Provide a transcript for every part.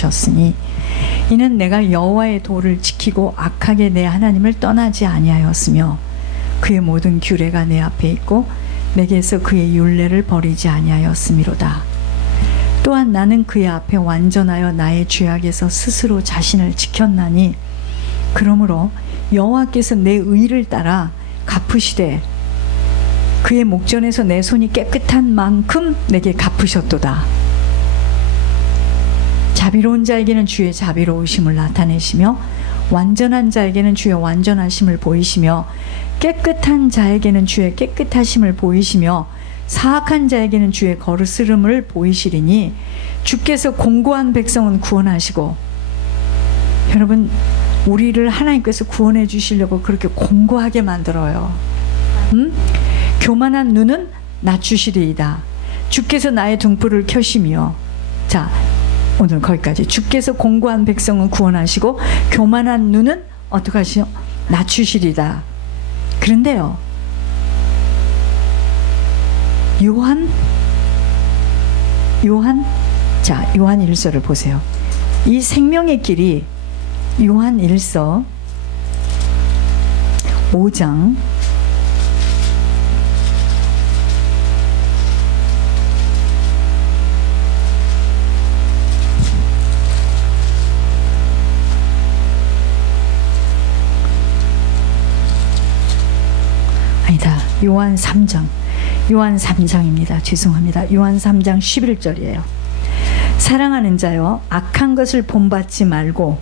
보셨으니 이는 내가 여호와의 도를 지키고 악하게 내 하나님을 떠나지 아니하였으며 그의 모든 규례가 내 앞에 있고 내게서 그의 율례를 버리지 아니하였음이로다. 또한 나는 그의 앞에 완전하여 나의 죄악에서 스스로 자신을 지켰나니 그러므로 여호와께서 내 의를 따라 갚으시되 그의 목전에서 내 손이 깨끗한 만큼 내게 갚으셨도다. 자비로운 자에게는 주의 자비로우심을 나타내시며 완전한 자에게는 주의 완전하심을 보이시며 깨끗한 자에게는 주의 깨끗하심을 보이시며 사악한 자에게는 주의 거스름을 보이시리니 주께서 공고한 백성은 구원하시고, 여러분 우리를 하나님께서 구원해 주시려고 그렇게 공고하게 만들어요. 교만한 눈은 낮추시리이다. 주께서 나의 등불을 켜시며, 자 오늘 거기까지. 주께서 공고한 백성은 구원하시고 교만한 눈은 어떻게 하시죠? 낮추시리다. 그런데요, 요한 1서를 보세요. 이 생명의 길이 요한 1서 5장 3장입니다. 죄송합니다. 요한 3장 11절이에요. 사랑하는 자여, 악한 것을 본받지 말고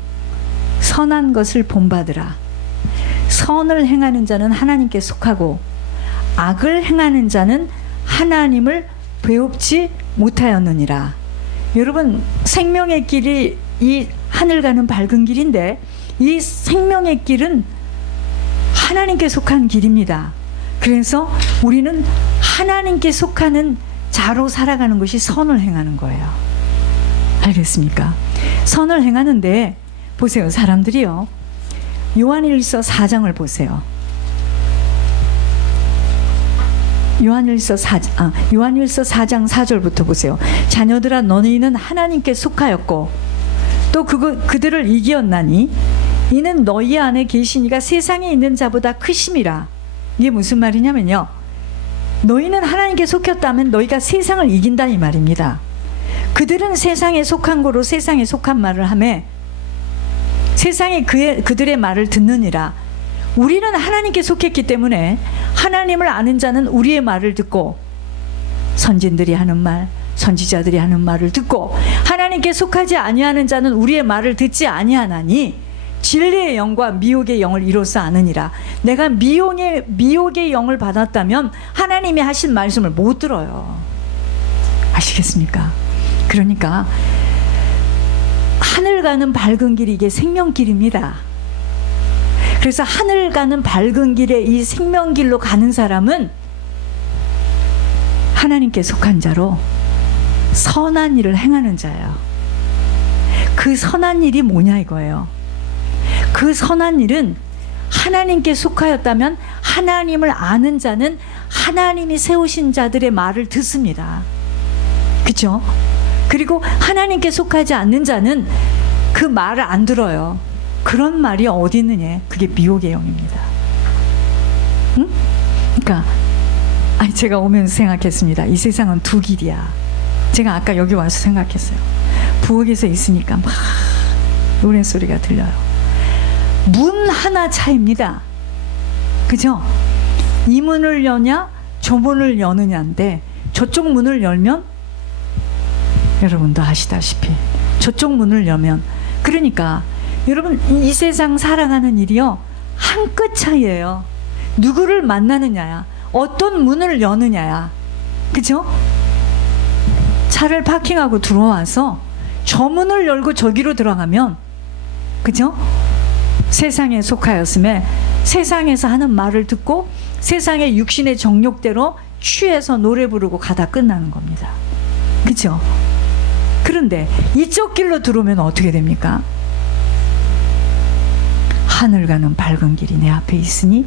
선한 것을 본받으라. 선을 행하는 자는 하나님께 속하고 악을 행하는 자는 하나님을 배웁지 못하였느니라. 여러분, 생명의 길이 이 하늘 가는 밝은 길인데 이 생명의 길은 하나님께 속한 길입니다. 그래서 우리는 하나님께 속하는 자로 살아가는 것이 선을 행하는 거예요. 알겠습니까? 선을 행하는데 보세요. 사람들이요, 요한일서 4장을 보세요. 요한일서 4장 4절부터 보세요. 자녀들아, 너희는 하나님께 속하였고 또 그들을 이기었나니 이는 너희 안에 계시니가 세상에 있는 자보다 크심이라. 이게 무슨 말이냐면요, 너희는 하나님께 속했다면 너희가 세상을 이긴다 이 말입니다. 그들은 세상에 속한 거로 세상에 속한 말을 하며 세상에 그들의 말을 듣느니라. 우리는 하나님께 속했기 때문에 하나님을 아는 자는 우리의 말을 듣고 선진들이 하는 말, 선지자들이 하는 말을 듣고 하나님께 속하지 아니하는 자는 우리의 말을 듣지 아니하나니 진리의 영과 미혹의 영을 이로써 아느니라. 내가 미혹의 영을 받았다면 하나님이 하신 말씀을 못 들어요. 아시겠습니까? 그러니까 하늘 가는 밝은 길이 이게 생명길입니다. 그래서 하늘 가는 밝은 길에 이 생명길로 가는 사람은 하나님께 속한 자로 선한 일을 행하는 자예요. 그 선한 일이 뭐냐 이거예요. 그 선한 일은 하나님께 속하였다면 하나님을 아는 자는 하나님이 세우신 자들의 말을 듣습니다. 그렇죠? 그리고 하나님께 속하지 않는 자는 그 말을 안 들어요. 그런 말이 어디 있느냐? 그게 미혹의 영입니다. 응? 그러니까 제가 오면서 생각했습니다. 이 세상은 두 길이야. 제가 아까 여기 와서 생각했어요. 부엌에서 있으니까 막 노랫소리가 들려요. 문 하나 차이입니다. 그죠? 이 문을 여냐 저 문을 여느냐인데, 저쪽 문을 열면 여러분도 아시다시피 저쪽 문을 열면, 그러니까 여러분 이 세상 살아가는 일이요 한 끗 차이예요. 누구를 만나느냐야, 어떤 문을 여느냐야. 그죠? 차를 파킹하고 들어와서 저 문을 열고 저기로 들어가면, 그죠? 세상에 속하였음에 세상에서 하는 말을 듣고 세상의 육신의 정욕대로 취해서 노래 부르고 가다 끝나는 겁니다. 그렇죠? 그런데 이쪽 길로 들어오면 어떻게 됩니까? 하늘 가는 밝은 길이 내 앞에 있으니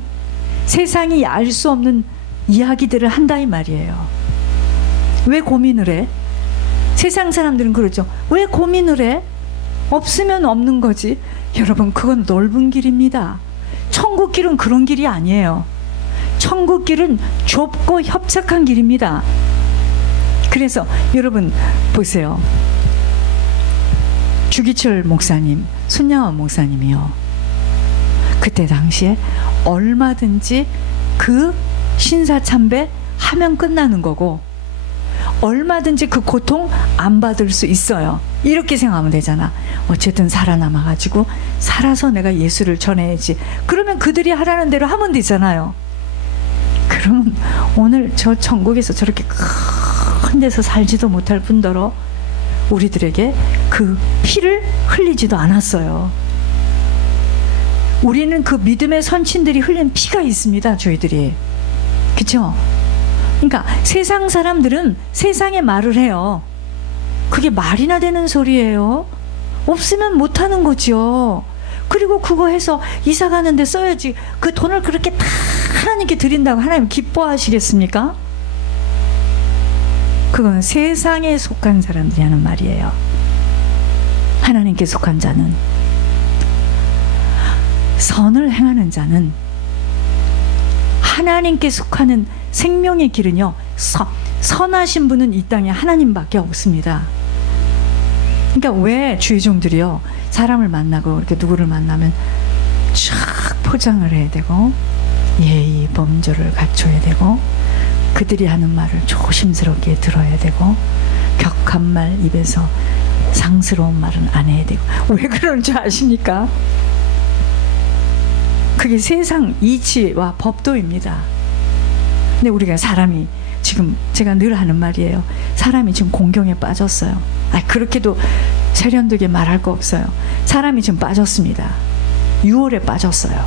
세상이 알 수 없는 이야기들을 한다 이 말이에요. 왜 고민을 해? 세상 사람들은 그러죠. 왜 고민을 해? 없으면 없는 거지. 여러분, 그건 넓은 길입니다. 천국 길은 그런 길이 아니에요. 천국 길은 좁고 협착한 길입니다. 그래서 여러분 보세요. 주기철 목사님, 손양원 목사님이요. 그때 당시에 얼마든지 그 신사참배 하면 끝나는 거고, 얼마든지 그 고통 안 받을 수 있어요. 이렇게 생각하면 되잖아. 어쨌든 살아남아가지고 살아서 내가 예수를 전해야지. 그러면 그들이 하라는 대로 하면 되잖아요. 그러면 오늘 저 천국에서 저렇게 큰 데서 살지도 못할 뿐더러 우리들에게 그 피를 흘리지도 않았어요. 우리는 그 믿음의 선친들이 흘린 피가 있습니다. 저희들이. 그렇죠? 그러니까 세상 사람들은 세상의 말을 해요. 그게 말이나 되는 소리예요. 없으면 못하는 거죠. 그리고 그거 해서 이사 가는데 써야지. 그 돈을 그렇게 다 하나님께 드린다고 하나님 기뻐하시겠습니까? 그건 세상에 속한 사람들이 하는 말이에요. 하나님께 속한 자는, 선을 행하는 자는, 하나님께 속하는 생명의 길은요, 선하신 분은 이 땅에 하나님밖에 없습니다. 그러니까 왜 주의 종들이요, 사람을 만나고 이렇게 누구를 만나면 쫙 포장을 해야 되고 예의 범절을 갖춰야 되고 그들이 하는 말을 조심스럽게 들어야 되고 격한 말 입에서 상스러운 말은 안 해야 되고. 왜 그런 줄 아십니까? 그게 세상 이치와 법도입니다. 근데 우리가 사람이 지금, 제가 늘 하는 말이에요. 사람이 지금 공경에 빠졌어요. 그렇게도 세련되게 말할 거 없어요. 사람이 지금 빠졌습니다. 유월에 빠졌어요.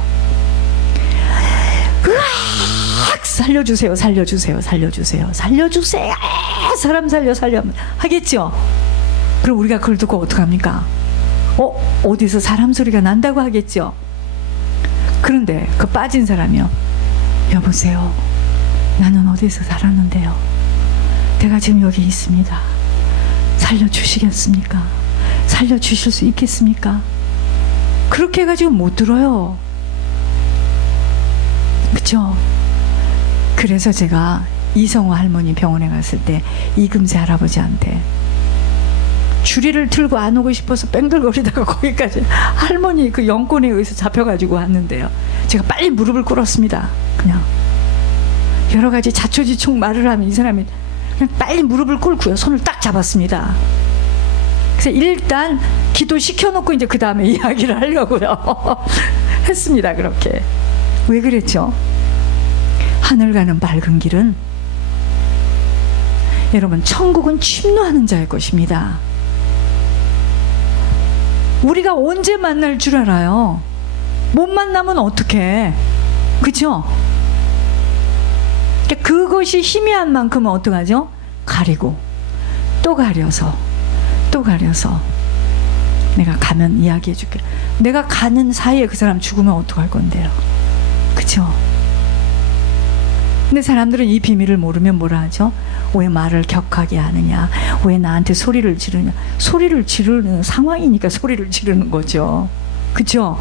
으악! 살려주세요, 살려주세요, 살려주세요, 살려주세요. 사람 살려 하겠죠. 그럼 우리가 그걸 듣고 어떡합니까? 어디서 사람 소리가 난다고 하겠죠. 그런데 그 빠진 사람이요, 여보세요, 나는 어디서 살았는데요, 내가 지금 여기 있습니다. 살려주시겠습니까? 살려주실 수 있겠습니까? 그렇게 해가지고 못 들어요. 그쵸? 그래서 제가 이성호 할머니 병원에 갔을 때 이금세 할아버지한테 주리를 들고 안 오고 싶어서 뺑글거리다가 거기까지 할머니 그 영권에 의해서 잡혀가지고 왔는데요, 제가 빨리 무릎을 꿇었습니다. 그냥 여러 가지 자초지총 말을 하면 이 사람이 그냥 빨리 무릎을 꿇고요, 손을 딱 잡았습니다. 그래서 일단 기도 시켜놓고 이제 그 다음에 이야기를 하려고요 했습니다. 그렇게. 왜 그랬죠? 하늘 가는 밝은 길은, 여러분, 천국은 침노하는 자의 것입니다. 우리가 언제 만날 줄 알아요? 못 만나면 어떡해? 그죠? 그것이 희미한 만큼은 어떡하죠? 가리고 또 가려서 또 가려서 내가 가면 이야기해 줄게. 내가 가는 사이에 그 사람 죽으면 어떡할 건데요? 그쵸? 근데 사람들은 이 비밀을 모르면 뭐라 하죠? 왜 말을 격하게 하느냐, 왜 나한테 소리를 지르냐. 소리를 지르는 상황이니까 소리를 지르는 거죠. 그쵸?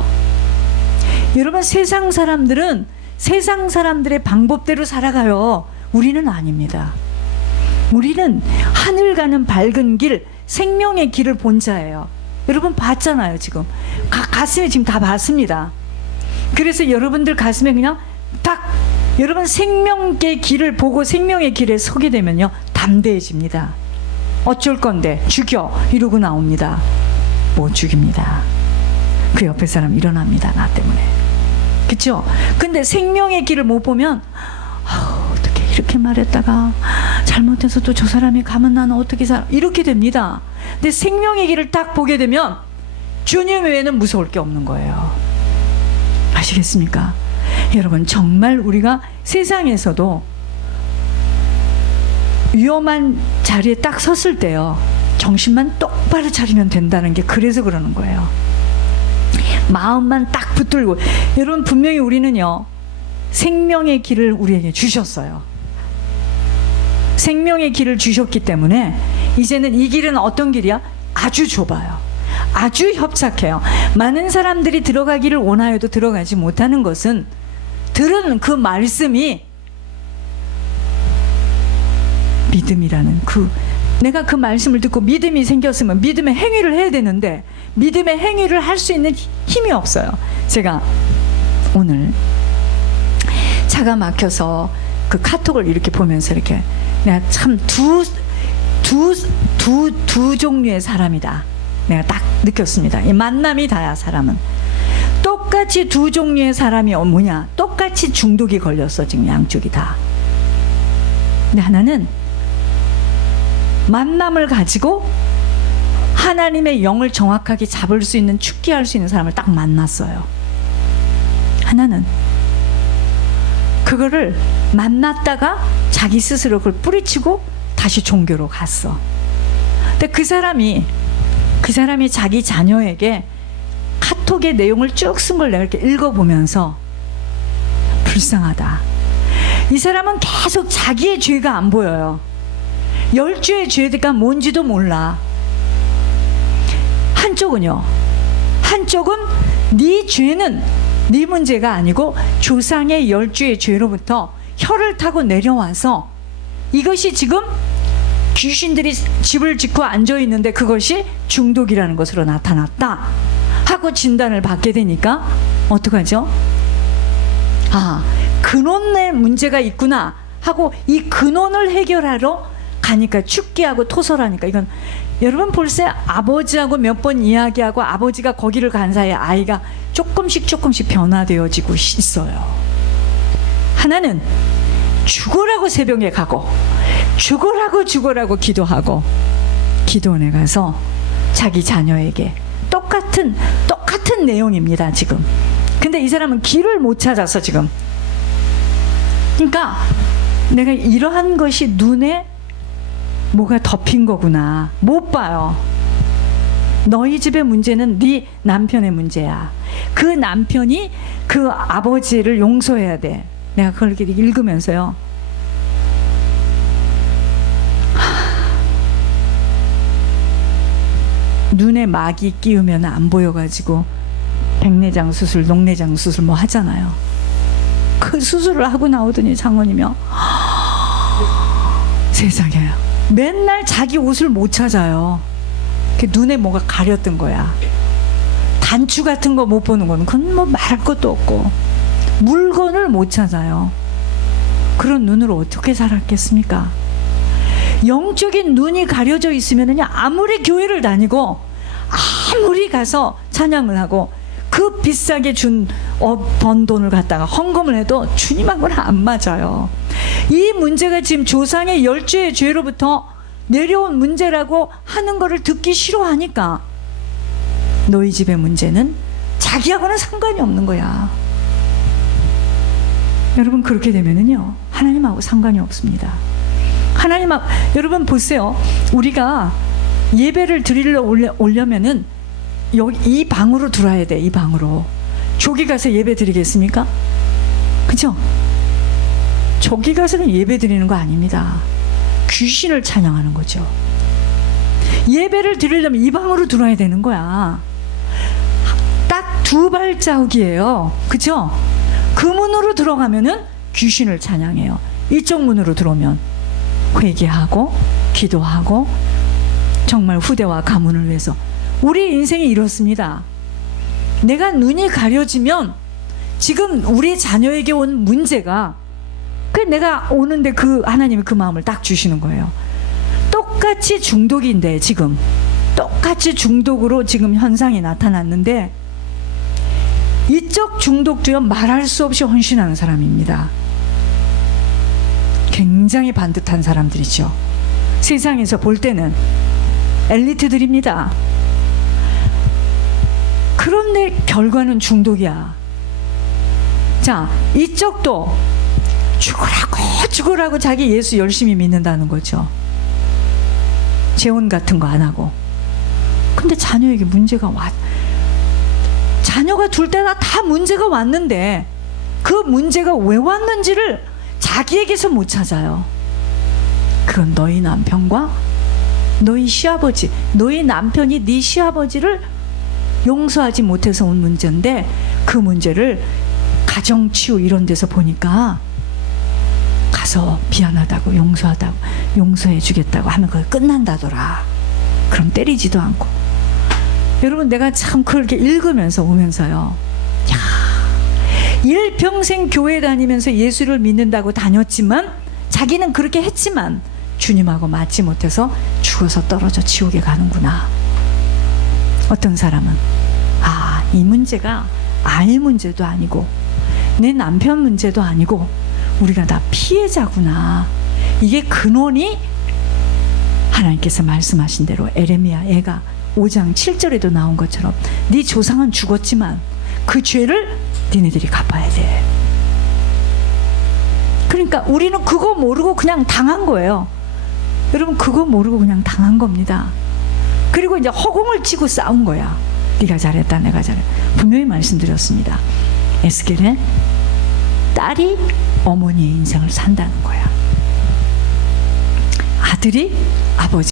여러분, 세상 사람들은 세상 사람들의 방법대로 살아가요. 우리는 아닙니다. 우리는 하늘 가는 밝은 길, 생명의 길을 본 자예요. 여러분 봤잖아요. 지금 가슴에 지금 다 봤습니다. 그래서 여러분들 가슴에 그냥 딱, 여러분 생명의 길을 보고 생명의 길에 서게 되면요, 담대해집니다. 어쩔 건데 죽여 이러고 나옵니다. 못 죽입니다. 그 옆에 사람 일어납니다. 나 때문에. 그쵸? 근데 생명의 길을 못 보면 어떻게 이렇게 말했다가 잘못해서 또 저 사람이 가면 나는 어떻게 살아, 이렇게 됩니다. 근데 생명의 길을 딱 보게 되면 주님 외에는 무서울 게 없는 거예요. 아시겠습니까? 여러분, 정말 우리가 세상에서도 위험한 자리에 딱 섰을 때요, 정신만 똑바로 차리면 된다는 게 그래서 그러는 거예요. 마음만 딱 붙들고. 여러분, 분명히 우리는요, 생명의 길을 우리에게 주셨어요. 생명의 길을 주셨기 때문에 이제는 이 길은 어떤 길이야? 아주 좁아요. 아주 협착해요. 많은 사람들이 들어가기를 원하여도 들어가지 못하는 것은 들은 그 말씀이 믿음이라는 내가 그 말씀을 듣고 믿음이 생겼으면 믿음의 행위를 해야 되는데 믿음의 행위를 할 수 있는 힘이 없어요. 제가 오늘 차가 막혀서 그 카톡을 이렇게 보면서 이렇게 내가 참 두 종류의 사람이다. 내가 딱 느꼈습니다. 이 만남이 다야 사람은. 똑같이 두 종류의 사람이 뭐냐? 똑같이 중독이 걸렸어 지금 양쪽이 다. 근데 하나는 만남을 가지고 하나님의 영을 정확하게 잡을 수 있는 축기할 수 있는 사람을 딱 만났어요. 하나는 그거를 만났다가 자기 스스로 그걸 뿌리치고 다시 종교로 갔어. 근데 그 사람이 자기 자녀에게 카톡의 내용을 쭉 쓴 걸 내가 이렇게 읽어보면서 불쌍하다. 이 사람은 계속 자기의 죄가 안 보여요. 10주의 죄가 뭔지도 몰라. 한쪽은 네 죄는 네 문제가 아니고 조상의 10주의 죄로부터 혀를 타고 내려와서 이것이 지금 귀신들이 집을 짓고 앉아있는데 그것이 중독이라는 것으로 나타났다 하고 진단을 받게 되니까 어떡하죠? 아, 근원에 문제가 있구나 하고 이 근원을 해결하러 가니까 축기하고 토설하니까 이건 여러분 볼세 아버지하고 몇 번 이야기하고 아버지가 거기를 간 사이에 아이가 조금씩 변화되어지고 있어요. 하나는 죽으라고 새벽에 가고 죽으라고 기도하고 기도원에 가서 자기 자녀에게 똑같은 내용입니다 지금. 근데 이 사람은 길을 못 찾아서 지금. 그러니까 내가 이러한 것이 눈에 뭐가 덮인 거구나. 못 봐요. 너희 집의 문제는 네 남편의 문제야. 그 남편이 그 아버지를 용서해야 돼. 내가 그걸 이렇게 읽으면서요. 눈에 막이 끼우면 안 보여가지고 백내장 수술, 녹내장 수술 뭐 하잖아요. 그 수술을 하고 나오더니 장모님이요. 세상에. 맨날 자기 옷을 못 찾아요. 눈에 뭐가 가렸던 거야. 단추 같은 거 못 보는 거는 그건 뭐 말할 것도 없고 물건을 못 찾아요. 그런 눈으로 어떻게 살았겠습니까? 영적인 눈이 가려져 있으면은요, 아무리 교회를 다니고 아무리 가서 찬양을 하고 그 비싸게 번 돈을 갖다가 헌금을 해도 주님하고는 안 맞아요. 이 문제가 지금 조상의 10주의 죄로부터 내려온 문제라고 하는 거를 듣기 싫어하니까 너희 집의 문제는 자기하고는 상관이 없는 거야. 여러분 그렇게 되면은요 하나님하고 상관이 없습니다. 여러분 보세요. 우리가 예배를 드리러 오려면은 여기 이 방으로 들어와야 돼. 이 방으로. 저기 가서 예배 드리겠습니까? 그죠? 저기 가서는 예배 드리는 거 아닙니다. 귀신을 찬양하는 거죠. 예배를 드리려면 이 방으로 들어와야 되는 거야. 딱 2발자국이에요. 그죠? 그 문으로 들어가면은 귀신을 찬양해요. 이쪽 문으로 들어오면 회개하고 기도하고 정말 후대와 가문을 위해서. 우리 인생이 이렇습니다. 내가 눈이 가려지면 지금 우리 자녀에게 온 문제가 내가 오는데 하나님이 그 마음을 딱 주시는 거예요. 똑같이 중독인데 지금 똑같이 중독으로 지금 현상이 나타났는데 이쪽 중독도요 말할 수 없이 헌신하는 사람입니다. 굉장히 반듯한 사람들이죠. 세상에서 볼 때는 엘리트들입니다. 그런데 결과는 중독이야. 자, 이쪽도 죽으라고 자기 예수 열심히 믿는다는 거죠. 재혼 같은 거 안 하고. 근데 자녀에게 문제가 자녀가 둘 때나 다 문제가 왔는데 그 문제가 왜 왔는지를 자기에게서 못 찾아요. 그건 너희 남편과 너희 시아버지, 너희 남편이 네 시아버지를 용서하지 못해서 온 문제인데 그 문제를 가정치유 이런 데서 보니까 가서 미안하다고 용서하다고 용서해 주겠다고 하면 그게 끝난다더라. 그럼 때리지도 않고. 여러분 내가 참 그렇게 읽으면서 오면서요. 야, 일평생 교회 다니면서 예수를 믿는다고 다녔지만 자기는 그렇게 했지만 주님하고 맞지 못해서 죽어서 떨어져 지옥에 가는구나. 어떤 사람은 이 문제가 아이 문제도 아니고 내 남편 문제도 아니고 우리가 다 피해자구나. 이게 근원이 하나님께서 말씀하신 대로 에레미야 애가 5장 7절에도 나온 것처럼 네 조상은 죽었지만 그 죄를 니네들이 갚아야 돼. 그러니까 우리는 그거 모르고 그냥 당한 거예요. 여러분 그거 모르고 그냥 당한 겁니다. 그리고 이제 허공을 치고 싸운 거야. 네가 잘했다 내가 잘했다. 분명히 말씀드렸습니다. 에스겔의 딸이 어머니의 인생을 산다는 거야. 아들이 아버지